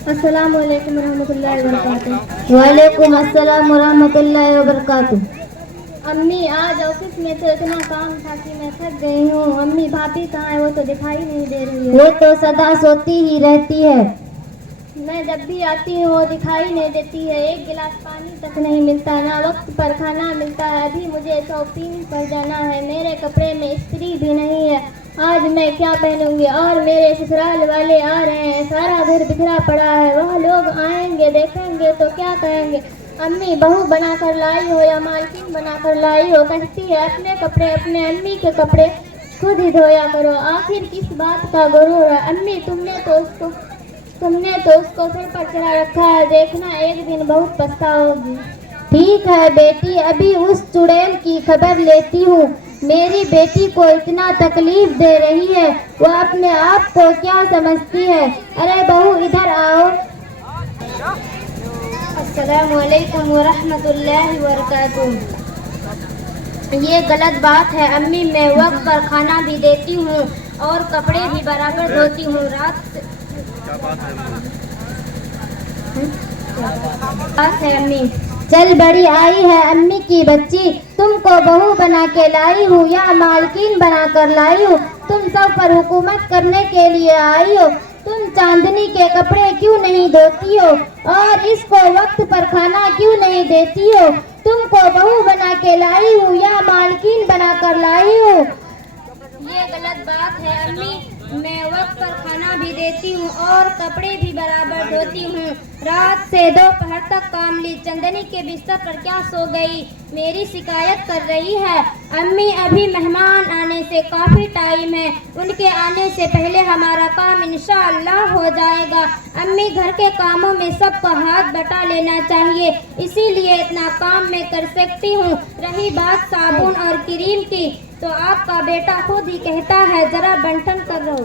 अस्सलाम वालेकुम रहमतुल्लाहि व बरकातुहू। वालेकुम अस्सलाम रहमतुल्लाहि व बरकातुहू। अम्मी आज ऑफिस में तो इतना काम था कि मैं थक गई हूँ। अम्मी भाभी कहाँ है? वो तो दिखाई नहीं दे रही है। वो तो सदा सोती ही रहती है। मैं जब भी आती हूँ वो दिखाई नहीं देती है। एक गिलास पानी तक नहीं मिलता, ना वक्त पर खाना मिलता है। अभी मुझे शॉपिंग पर जाना है, मेरे कपड़े में इस्त्री भी नहीं है। आज मैं क्या पहनूंगी? और मेरे ससुराल वाले आ रहे हैं, सारा घर बिखरा पड़ा है। वह लोग आएंगे, देखेंगे तो क्या कहेंगे? अम्मी बहू बनाकर लाई हो या मालकिन बनाकर लाई हो? कहती है अपने कपड़े अपने अम्मी के कपड़े खुद ही धोया करो। आखिर किस बात का गुरूर है? अम्मी तुमने तो उसको सिर पर चढ़ा रखा है। देखना एक दिन बहुत पछताओगी। ठीक है बेटी, अभी उस चुड़ैल की खबर लेती हूँ। मेरी बेटी को इतना तकलीफ दे रही है, वो अपने आप को क्या समझती है। अरे बहू इधर आओ। अस्सलाम वालेकुम व रहमतुल्लाहि व बरकातुहू। ये गलत बात है अम्मी, मैं वक्त पर खाना भी देती हूँ और कपड़े भी बराबर धोती हूँ। बात है अम्मी। चल बड़ी आई है अम्मी की बच्ची, तुमको बहू बना के लाई हूँ या मालकिन बना कर लाई हूँ। तुम सब पर हुकूमत करने के लिए आई हो। तुम चांदनी के कपड़े क्यों नहीं धोती हो और इसको वक्त पर खाना क्यों नहीं देती हो? तुमको बहू बना के लाई हूँ या मालकिन बना कर लाई हूँ? ये गलत बात है अम्मी, मैं वक्त पर खाना भी देती हूँ और कपड़े भी बराबर धोती हूँ। रात से दोपहर तक काम ली, चंदनी के बिस्तर पर क्या सो गई? मेरी शिकायत कर रही है। अम्मी अभी मेहमान आने से काफी टाइम है, उनके आने से पहले हमारा काम इंशाअल्लाह हो जाएगा। अम्मी घर के कामों में सबको हाथ बटा लेना चाहिए, इसीलिए इतना काम मैं कर सकती हूँ। रही बात साबुन और क्रीम की, तो आपका बेटा खुद ही कहता है जरा बंटन कर लो।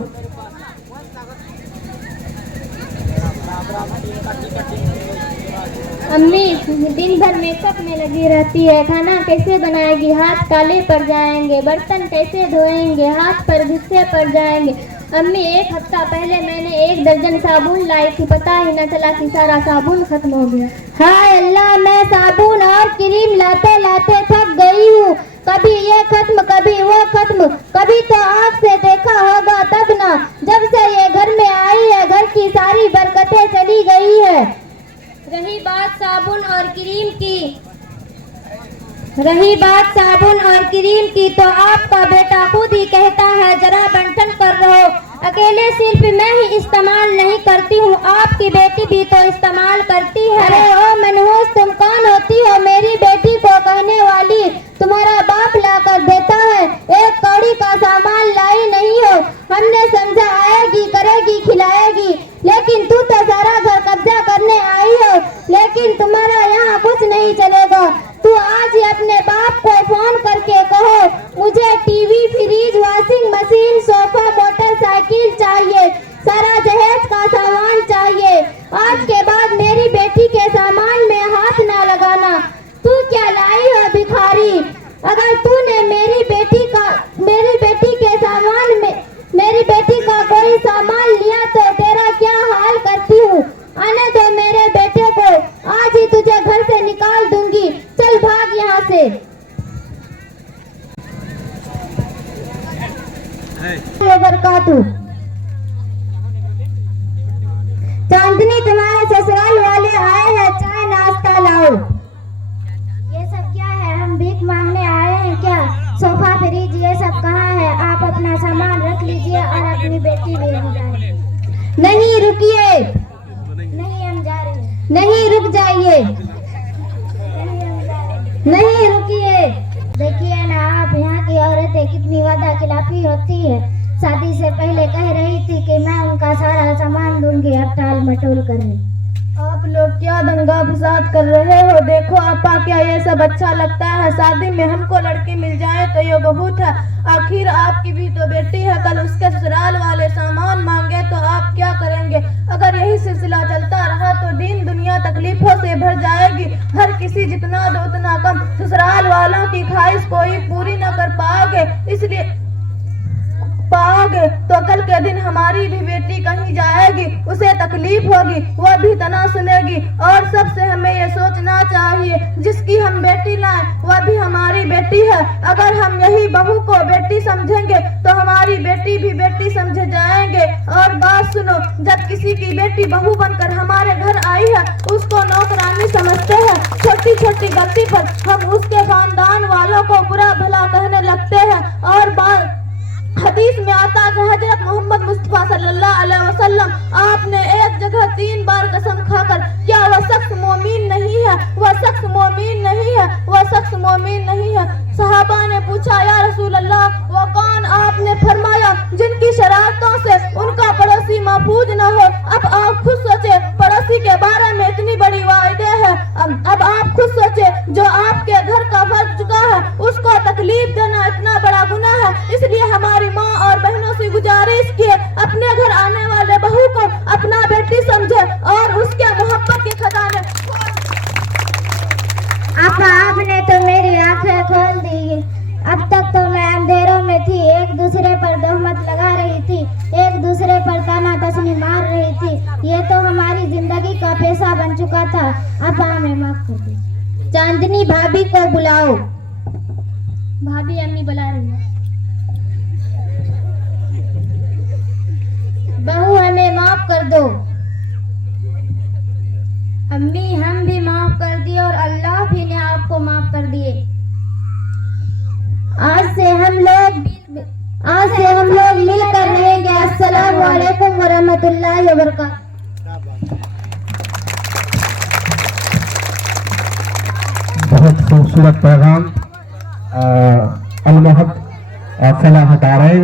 अम्मी दिन भर मेकअप में लगी रहती है, खाना कैसे बनाएगी? हाथ काले पड़ जाएंगे। बर्तन कैसे धोएंगे? हाथ पर गुस्से पड़ जाएंगे। अम्मी एक हफ्ता पहले मैंने 1 दर्जन साबुन लाई थी, पता ही न चला कि सारा साबुन खत्म हो गया। हाय अल्लाह, मैं साबुन और क्रीम लाते लाते थक गई हूँ। कभी ये खत्म कभी वो खत्म, कभी तो आँख से देखा होगा तब ना। जब से ये घर में आई है घर की सारी बरकतें चली गई है। रही बात साबुन और क्रीम की, तो आपका बेटा खुद ही कहता है जरा बंटन कर रहो। अकेले सिर्फ मैं ही इस्तेमाल नहीं करती हूँ, आपकी बेटी भी तो इस्तेमाल करती है। अरे ओ मनहूस, तुम कौन होती हो मेरी बेटी को कहने वाली? तुम्हारा बाप ला कर देता है, एक कौड़ी का सामान लाई नहीं हो। हमने समझा आएगी करेगी खिलाएगी, लेकिन तू तो सारा घर कब्जा करने आई हो। लेकिन तुम्हारा यहाँ कुछ नहीं चलेगा। तू आज ही अपने बाप को फोन करके कहो मुझे TV, fridge, washing machine, sofa, motorcycle चाहिए, सारा दहेज का सामान चाहिए। आज के बाद मेरी बेटी के सामान में हाथ ना लगाना। तू क्या लाई हो भिखारी? अगर तूने मेरी बेटी का कोई सामान लिया तो तेरा क्या हाल करती हूँ। आने दो मेरे बेटे को, आज ही तुझे घर से निकाल दूंगी। चल भाग यहाँ से। बरकातू। चांदनी तुम्हारे ससुराल वाले आए हैं, चाय नाश्ता लाओ। ये सब क्या है? हम भीख मांगने आए हैं क्या? सोफा, फ्रिज ये सब कहाँ है? आप अपना सामान रख लीजिए और अपनी बेटी भी ले जाइए। नहीं रुकिए, नहीं हम जा रहे हैं। नहीं रुक जाइए, नहीं रुकिए। देखिए ना, आप यहाँ की औरतें कितनी वादा खिलाफी होती है। शादी से पहले कह रही थी कि मैं उनका सारा सामान दूंगी, अब टाल मटोल कर रही। आप लोग क्या दंगा फसाद कर रहे हो? देखो आपा, क्या ये सब अच्छा लगता है? शादी में हमको लड़की मिल जाए तो ये बहुत है। आखिर आपकी भी तो बेटी है, कल उसके ससुराल वाले सामान मांगे तो आप क्या करेंगे? अगर यही सिलसिला चलता रहा तो दिन दुनिया तकलीफों से भर जाएगी। हर किसी जितना दो उतना कम, ससुराल वालों की ख्वाहिश कोई पूरी न कर पाओगे। इसलिए पाओगे तो कल के दिन हमारी भी बेटी कहीं जाएगी, उसे तकलीफ होगी, वह भी तना सुनेगी। और सबसे हमें ये सोचना चाहिए जिसकी हम बेटी लाएं वह भी हमारी बेटी है। अगर हम यही बहू को बेटी समझेंगे तो हमारी बेटी भी बेटी समझे जाएंगे। और बात सुनो, जब किसी की बेटी बहू बनकर हमारे घर आई है उसको नौकरानी समझते हैं। छोटी छोटी गलती पर हम उसके खानदान वालों को बुरा भला कहने लगते हैं। और बात हदीस में आता है हजरत मोहम्मद मुस्तफा सल्लल्लाहु अलैहि वसल्लम आपने एक जगह 3 बार कसम खाकर, क्या वह शख्स मोमिन नहीं है, वह शख्स मोमिन नहीं है, वह शख्स मोमिन नहीं है। सहाबा ने पूछा या रसूल अल्लाह वो कौन? आपने फरमाया जिनकी शरारतों से उनका पड़ोसी महफूज न हो। अब आप खुद सोचे, पड़ोसी के बारे में इतनी बड़ी वायदे है। अब आप खुद सोचे, जो आपके घर का फर्ज चुका है उसको तकलीफ देना इतना बड़ा गुनाह है। इसलिए हमारी माँ और बहनों से गुजारिश की अपने घर आने वाले बहू को अपना बेटी समझे और उसके मोहब्बत के खजाने। आपने तो मेरी आंखें खोल दी। अब तक तो मैं अंधेरों में थी, एक दूसरे पर तोहमत लगा रही थी, एक दूसरे पर ताना तसनी मार रही थी। ये तो हमारी जिंदगी का पेशा बन चुका था। अब हमें माफ कर दीजिए। चांदनी भाभी को बुलाओ। भाभी अम्मी बुला रही है। बहू हमें माफ कर दो। अम्मी हम भी माफ कर दिए और अल्लाह भी ने आपको माफ कर दिए। आज से हम लोग मिलकर रहेंगे। अस्सलाम वालेकुम व रहमतुल्लाहि व बरकातहू। बहुत खूबसूरत पैगाम अलमहद फलाह हटा रहे